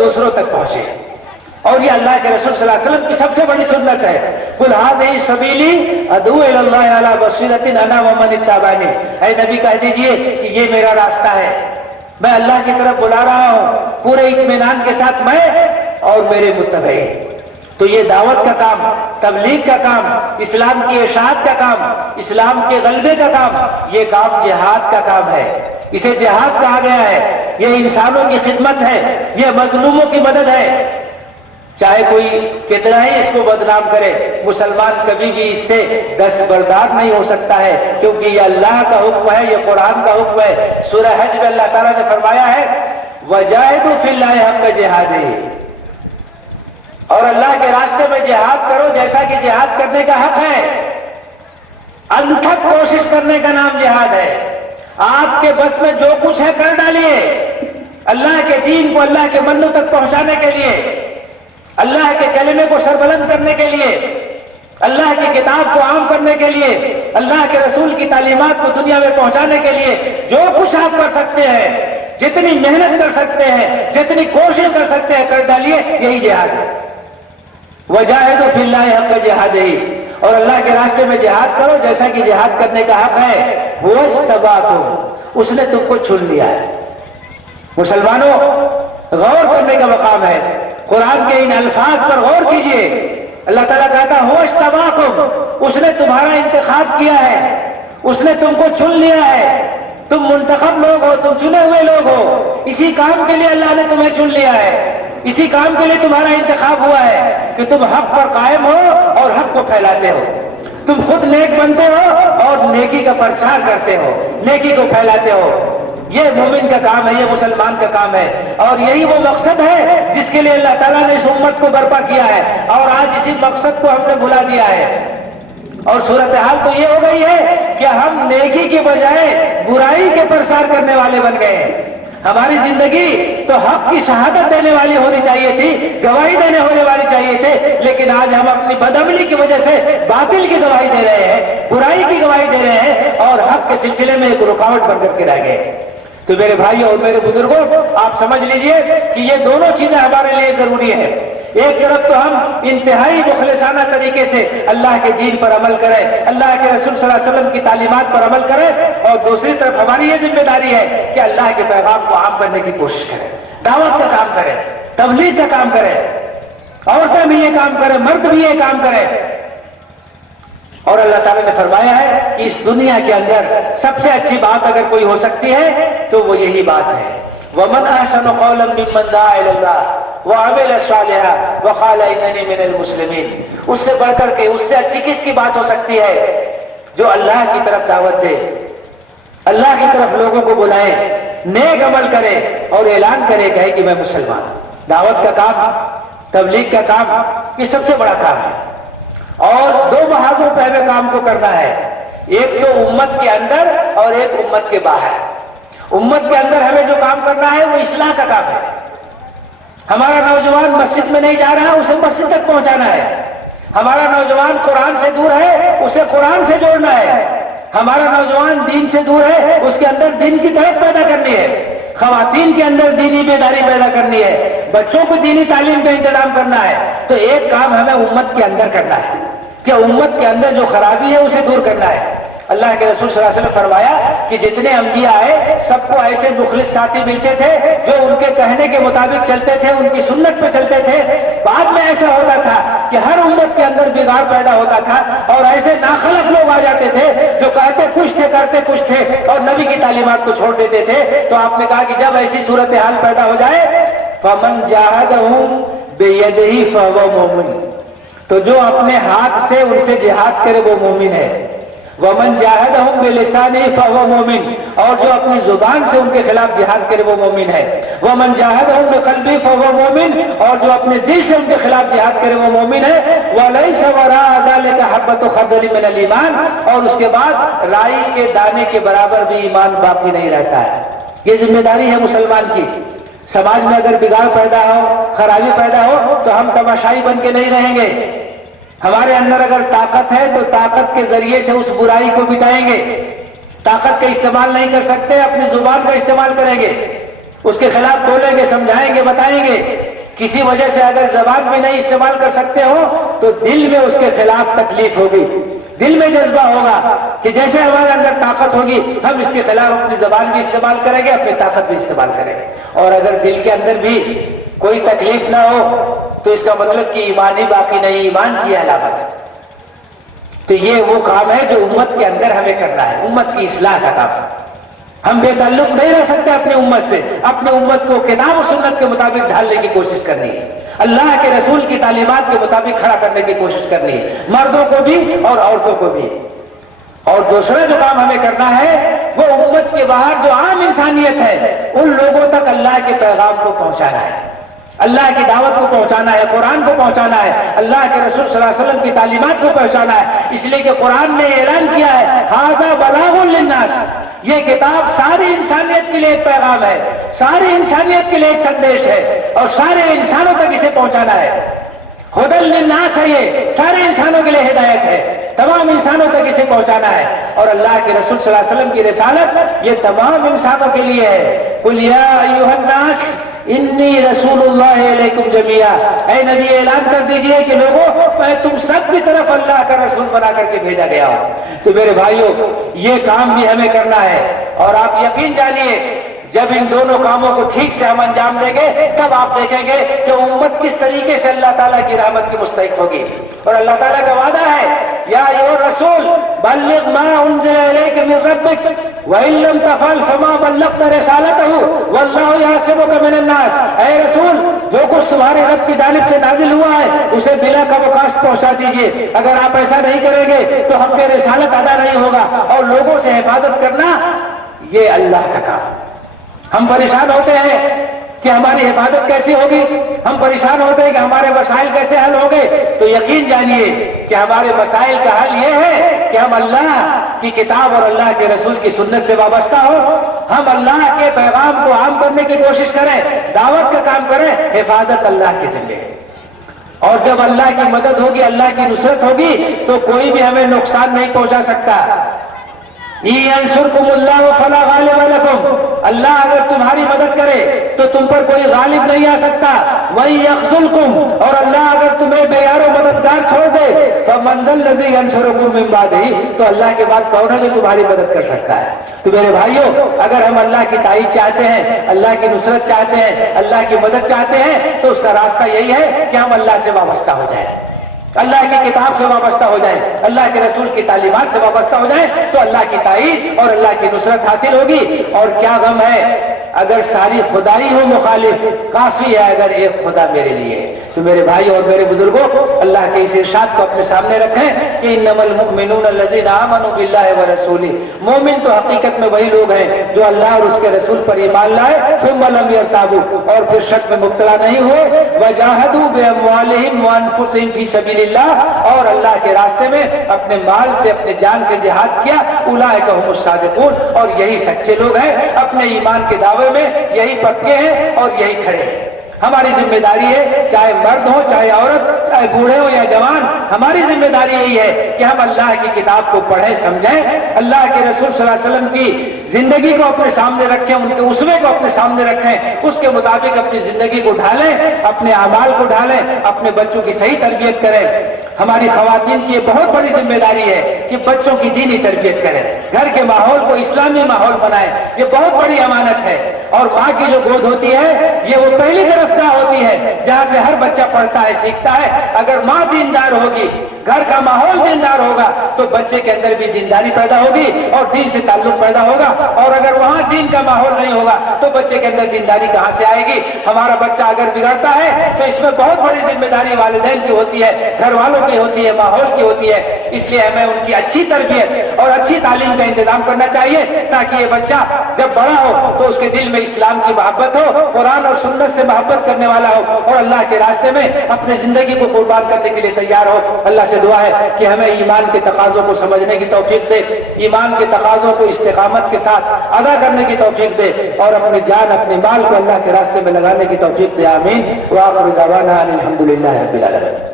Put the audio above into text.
دوسروں تک پہنچے. اور یہ اللہ کے رسول صلی اللہ علیہ وسلم کی سب سے بڑی سنت ہے. قل هذه سبیلی ادعو الی اللہ علی بصیرۃ انا ومن اتبعنی. اے نبی کہہ دیجئے کہ یہ میرا راستہ ہے، میں اللہ کی طرف بلا رہا ہوں پورے اطمینان کے ساتھ، میں اور میرے متبعین. تو یہ دعوت کا کام، تبلیغ کا کام، اسلام کی اشاعت کا کام، اسلام کے غلبے کا کام، یہ کام جہاد کا کام ہے. اسے جہاد کہا گیا ہے. یہ انسانوں کی خدمت ہے، یہ مظلوموں کی مدد ہے. چاہے کوئی کتنا ہی اس کو بدنام کرے، مسلمان کبھی بھی اس سے دستبردار نہیں ہو سکتا ہے، کیونکہ یہ اللہ کا حکم ہے، یہ قرآن کا حکم ہے. سورہ حج میں اللہ تعالیٰ نے فرمایا ہے وَجَاهِدُوا فِي اللَّهِ حَقَّ جِهَادِهِ، اور اللہ کے راستے میں جہاد کرو جیسا کہ جہاد کرنے کا حق ہے. انتھک کوشش کرنے کا نام جہاد ہے. آپ کے بس میں جو کچھ ہے کر ڈالیے اللہ کے دین کو اللہ کے منوں تک پہنچانے کے لیے، اللہ کے کلمے کو سربلند کرنے کے لیے، اللہ کی کتاب کو عام کرنے کے لیے، اللہ کے رسول کی تعلیمات کو دنیا میں پہنچانے کے لیے جو کچھ آپ کر سکتے ہیں، جتنی محنت کر سکتے ہیں، جتنی کوشش کر سکتے ہیں کر ڈالیے. یہی جہاد ہے. وَجَاهِدُوا فِي اللَّهِ حَقَّ جِهَادِهِ، اور اللہ کے راستے میں جہاد کرو جیسا کہ جہاد کرنے کا حق ہے. هُوَ اجْتَبَاكُمْ، اس نے تم کو چن لیا ہے. مسلمانوں، غور کرنے کا مقام ہے. قرآن کے ان الفاظ پر غور کیجئے. اللہ تعالیٰ کہتا ہے هُوَ اجْتَبَاكُمْ، اس نے تمہارا انتخاب کیا ہے، اس نے تم کو چن لیا ہے. تم منتخب لوگ ہو، تم چنے ہوئے لوگ ہو. اسی کام کے لیے اللہ نے تمہیں چن لیا ہے، اسی کام کے لیے تمہارا انتخاب ہوا ہے کہ تم حق پر قائم ہو اور حق کو پھیلاتے ہو. تم خود نیک بنتے ہو اور نیکی کا پرچار کرتے ہو، نیکی کو پھیلاتے ہو. یہ مومن کا کام ہے، یہ مسلمان کا کام ہے. اور یہی وہ مقصد ہے جس کے لیے اللہ تعالیٰ نے اس امت کو برپا کیا ہے، اور آج اسی مقصد کو ہم نے بھلا دیا ہے. اور صورتحال تو یہ ہو گئی ہے کہ ہم نیکی کے بجائے برائی کے پرسار کرنے والے بن گئے ہیں. ہماری زندگی تو حق کی شہادت دینے والی ہونی چاہیے تھی، گواہی دینے ہونے والی چاہیے تھے، لیکن آج ہم اپنی بدعملی کی وجہ سے باطل کی گواہی دے رہے ہیں، برائی کی گواہی دے رہے ہیں، اور حق کے سلسلے میں ایک رکاوٹ بن کر کے رہ گئے. تو میرے بھائیوں اور میرے بزرگوں، آپ سمجھ لیجئے کہ یہ دونوں چیزیں ہمارے لیے ضروری ہیں. ایک طرف تو ہم انتہائی مخلصانہ طریقے سے اللہ کے دین پر عمل کریں، اللہ کے رسول صلی اللہ علیہ وسلم کی تعلیمات پر عمل کریں، اور دوسری طرف ہماری یہ ذمہ داری ہے کہ اللہ کے پیغام کو عام کرنے کی کوشش کریں، دعوت کا کام کریں، تبلیغ کا کام کریں. عورتیں بھی یہ کام کریں، مرد بھی یہ کام کریں. اور اللہ تعالیٰ نے فرمایا ہے کہ اس دنیا کے اندر سب سے اچھی بات اگر کوئی ہو سکتی ہے تو وہ یہی بات ہے. وَمَنْ أَحْسَنُ قَوْلًا مِّمَّنْ دَعَا إِلَى اللَّهِ وَعَمِلَ صَالِحًا وَقَالَ إِنَّنِي مِنَ الْمُسْلِمِينَ. اس سے بڑھ کر کے، اس سے اچھی کس کی بات ہو سکتی ہے جو اللہ کی طرف دعوت دے، اللہ کی طرف لوگوں کو بلائے، نیک عمل کرے اور اعلان کرے کہ میں مسلمان. دعوت کا کام، تبلیغ کا کام یہ سب سے بڑا کام ہے. اور دو بہادر پہلے کام کو کرنا ہے، ایک تو امت کے اندر اور ایک امت کے باہر. امت کے اندر ہمیں جو کام کرنا ہے وہ اصلاح کا کام ہے. ہمارا نوجوان مسجد میں نہیں جا رہا ہے، اسے مسجد تک پہنچانا ہے. ہمارا نوجوان قرآن سے دور ہے، اسے قرآن سے جوڑنا ہے. ہمارا نوجوان دین سے دور ہے، اس کے اندر دین کی طرف پیدا کرنی ہے. خواتین کے اندر دینی بیداری پیدا کرنی ہے، بچوں کو دینی تعلیم کا انتظام کرنا ہے. تو ایک کام ہمیں امت کے اندر کرنا ہے کہ امت کے اندر جو خرابی ہے اسے دور کرنا ہے. اللہ کے رسول صلی اللہ علیہ وسلم فرمایا کہ جتنے انبیاء آئے سب کو ایسے مخلص ساتھی ملتے تھے جو ان کے کہنے کے مطابق چلتے تھے، ان کی سنت پہ چلتے تھے. بعد میں ایسا ہوتا تھا کہ ہر امت کے اندر بگاڑ پیدا ہوتا تھا، اور ایسے ناخلق لوگ آ جاتے تھے جو کہتے کچھ تھے کرتے کچھ تھے اور نبی کی تعلیمات کو چھوڑ دیتے تھے. تو آپ نے کہا کہ جب ایسی صورتحال پیدا ہو جائے فَمَنْ جَاهَدَهُمْ بِيَدِهِ فَهُوَ مُؤْمِنٌ، تو جو اپنے ہاتھ سے ان سے جہاد کرے وہ مومن ہے. وَمَنْ جَاهَدَهُمْ بِلِسَانِهِ فَهُوَ مُؤْمِنٌ، اور جو اپنی زبان سے ان کے خلاف جہاد کرے وہ مومن ہے. وَمَنْ جَاهَدَهُمْ بِقَلْبِهِ فَهُوَ مُؤْمِنٌ، اور جو اپنے دل سے ان کے خلاف جہاد کرے وہ مومن ہے. وَلَيْسَ وَرَاءَ ذَلِكَ حَبَّةُ خَردَلٍ مِّنَ الْإِيمَانِ، اور اس کے بعد رائی کے دانے کے برابر بھی ایمان باقی نہیں رہتا ہے. یہ ذمہ داری ہے مسلمان کی. سماج میں اگر بگاڑ پیدا ہو، خرابی پیدا ہو تو ہم تماشائی بن کے نہیں رہیں گے. ہمارے اندر اگر طاقت ہے تو طاقت کے ذریعے سے اس برائی کو مٹائیں گے. طاقت کا استعمال نہیں کر سکتے، اپنی زبان کا استعمال کریں گے. اس کے خلاف بولیں گے، سمجھائیں گے، بتائیں گے. کسی وجہ سے اگر زبان میں نہیں استعمال کر سکتے ہو تو دل میں اس کے خلاف تکلیف ہوگی، دل میں جذبہ ہوگا کہ جیسے ہمارے اندر طاقت ہوگی ہم اس کے خلاف اپنی زبان بھی استعمال کریں گے، اپنی طاقت بھی استعمال کریں گے. اور اگر دل کے اندر بھی کوئی تکلیف نہ ہو تو اس کا مطلب کہ ایمان ہی باقی نہیں، ایمان کی علامت ہے. تو یہ وہ کام ہے جو امت کے اندر ہمیں کرنا ہے، امت کی اصلاح کا کام ہے. ہم بے تعلق نہیں رہ سکتے اپنی امت سے، اپنے امت کو کتاب و سنت کے مطابق ڈھالنے کی کوشش کرنی ہے، اللہ کے رسول کی تعلیمات کے مطابق کھڑا کرنے کی کوشش کرنی ہے، مردوں کو بھی اور عورتوں کو بھی. اور دوسرا جو کام ہمیں کرنا ہے وہ امت کے باہر جو عام انسانیت ہے ان لوگوں تک اللہ کے پیغام کو پہنچانا ہے، اللہ کی دعوت کو پہنچانا ہے، قرآن کو پہنچانا ہے، اللہ کے رسول صلی اللہ علیہ وسلم کی تعلیمات کو پہنچانا ہے. اس لیے کہ قرآن نے اعلان کیا ہے ھذا بلاغ للناس، یہ کتاب ساری انسانیت کے لیے ایک پیغام ہے، ساری انسانیت کے لیے ایک سندیش ہے اور سارے انسانوں تک اسے پہنچانا ہے. ھدی للناس ہے، یہ سارے انسانوں کے لیے ہدایت ہے، تمام انسانوں تک اسے پہنچانا ہے. اور اللہ کے رسول صلی اللہ علیہ وسلم کی رسالت یہ تمام انسانوں کے لیے ہے. قل یا ایھا الناس انی رسول اللہ علیکم جمیعا، اے نبی اعلان کر دیجئے کہ لوگوں میں تم سب کی طرف اللہ کا رسول بنا کر کے بھیجا گیا ہوں. تو میرے بھائیوں یہ کام بھی ہمیں کرنا ہے. اور آپ یقین جانیے جب ان دونوں کاموں کو ٹھیک سے ہم انجام دیں گے تب آپ دیکھیں گے کہ امت کس طریقے سے اللہ تعالیٰ کی رحمت کی مستحق ہوگی. اور اللہ تعالیٰ کا وعدہ ہے یا ایھا الرسول بلغ ما انزل الیک من ربک وان لم تفعل فما بلغت رسالته واللہ یحسبک من الناس. اے رسول جو کچھ تمہارے رب کی جانب سے نازل ہوا ہے اسے بلا کاست پہنچا دیجیے. اگر آپ ایسا نہیں کریں گے تو ہم پہ رسالت ادا نہیں ہوگا. اور لوگوں سے حفاظت کرنا یہ اللہ کا کام. ہم پریشان ہوتے ہیں کہ ہماری حفاظت کیسی ہوگی، ہم پریشان ہوتے ہیں کہ ہمارے مسائل کیسے حل ہوں گے. تو یقین جانیے کہ ہمارے مسائل کا حل یہ ہے کہ ہم اللہ کی کتاب اور اللہ کے رسول کی سنت سے وابستہ ہو، ہم اللہ کے پیغام کو عام کرنے کی کوشش کریں، دعوت کا کام کریں، حفاظت اللہ کے ذمہ ہے. اور جب اللہ کی مدد ہوگی، اللہ کی نصرت ہوگی تو کوئی بھی ہمیں نقصان نہیں پہنچا سکتا. ينصركم اللہ فلا غالب لكم، اللہ اگر تمہاری مدد کرے تو تم پر کوئی غالب نہیں آ سکتا. وَإِن يَخْذُلْكُمْ، اور اللہ اگر تمہیں بے یار و مددگار چھوڑ دے فَمَنْ ذَا الَّذِي يَنصُرُكُم مِّن بَعْدِهِ، تو اللہ کے بعد کون ہے جو تمہاری مدد کر سکتا ہے. تو میرے بھائیوں اگر ہم اللہ کی تائید چاہتے ہیں، اللہ کی نصرت چاہتے ہیں، اللہ کی مدد چاہتے ہیں تو اس کا راستہ یہی ہے کہ ہم اللہ سے وابستہ ہو جائیں، اللہ کی کتاب سے وابستہ ہو جائیں، اللہ کے رسول کی تعلیمات سے وابستہ ہو جائیں تو اللہ کی تائید اور اللہ کی نصرت حاصل ہوگی. اور کیا غم ہے اگر ساری خدائی ہو مخالف، کافی ہے اگر ایک خدا میرے لیے. تو میرے بھائی اور میرے بزرگوں اللہ کے اس ارشاد کو اپنے سامنے رکھیں کہ انما المؤمنون الذین آمنوا باللہ ورسولہ، مومن تو حقیقت میں وہی لوگ ہیں جو اللہ اور اس کے رسول پر ایمان لائے ثم لم یرتابوا، اور پھر شک میں مبتلا نہیں ہوئے، وجاہدوا باموالہم وانفسہم فی سبیل اللہ، اور اللہ کے راستے میں اپنے مال سے اپنے جان سے جہاد کیا. اولئک هم الصادقون، اور یہی سچے لوگ ہیں، اپنے ایمان کے دعوے میں یہی پکے ہیں اور یہی کھڑے ہیں. ہماری ذمہ داری ہے چاہے مرد ہو چاہے عورت، چاہے بوڑھے ہو یا جوان، ہماری ذمہ داری یہی ہے کہ ہم اللہ کی کتاب کو پڑھیں سمجھیں، اللہ کے رسول صلی اللہ علیہ وسلم کی زندگی کو اپنے سامنے رکھیں، ان کے اسوے کو اپنے سامنے رکھیں، اس کے مطابق اپنی زندگی کو ڈھالیں، اپنے اعمال کو ڈھالیں، اپنے بچوں کی صحیح تربیت کریں. ہماری خواتین کی یہ بہت بڑی ذمہ داری ہے کہ بچوں کی دینی تربیت کریں، گھر کے ماحول کو اسلامی ماحول بنائیں. یہ بہت بڑی امانت ہے. اور ماں کی جو گود ہوتی ہے یہ وہ پہلی درسگاہ ہوتی ہے جہاں سے ہر بچہ پڑھتا ہے، سیکھتا ہے. اگر ماں دیندار ہوگی، گھر کا ماحول دیندار ہوگا تو بچے کے اندر بھی دینداری پیدا ہوگی اور دین سے تعلق پیدا ہوگا. اور اگر وہاں دین کا ماحول نہیں ہوگا تو بچے کے اندر دینداری کہاں سے آئے گی؟ ہمارا بچہ اگر بگڑتا ہے تو اس میں بہت بڑی ذمہ داری والدین کی ہوتی ہے، گھر والوں کی ہوتی ہے، ماحول کی ہوتی ہے. اس لیے ہمیں ان کی اچھی تربیت اور اچھی تعلیم کا انتظام کرنا چاہیے تاکہ یہ بچہ جب بڑا ہو تو اس کے دل میں اسلام کی محبت ہو، قرآن اور سنت سے محبت کرنے والا ہو اور اللہ کے راستے میں اپنی زندگی کو قربان کرنے کے لیے تیار ہو. اللہ سے دعا ہے کہ ہمیں ایمان کے تقاضوں کو سمجھنے کی توفیق دے، ایمان کے تقاضوں کو استقامت کے ساتھ ادا کرنے کی توفیق دے اور اپنی جان اپنے مال کو اللہ کے راستے میں لگانے کی توفیق دے. آمین. وآخر دعوانا ان الحمد للہ رب العالمین.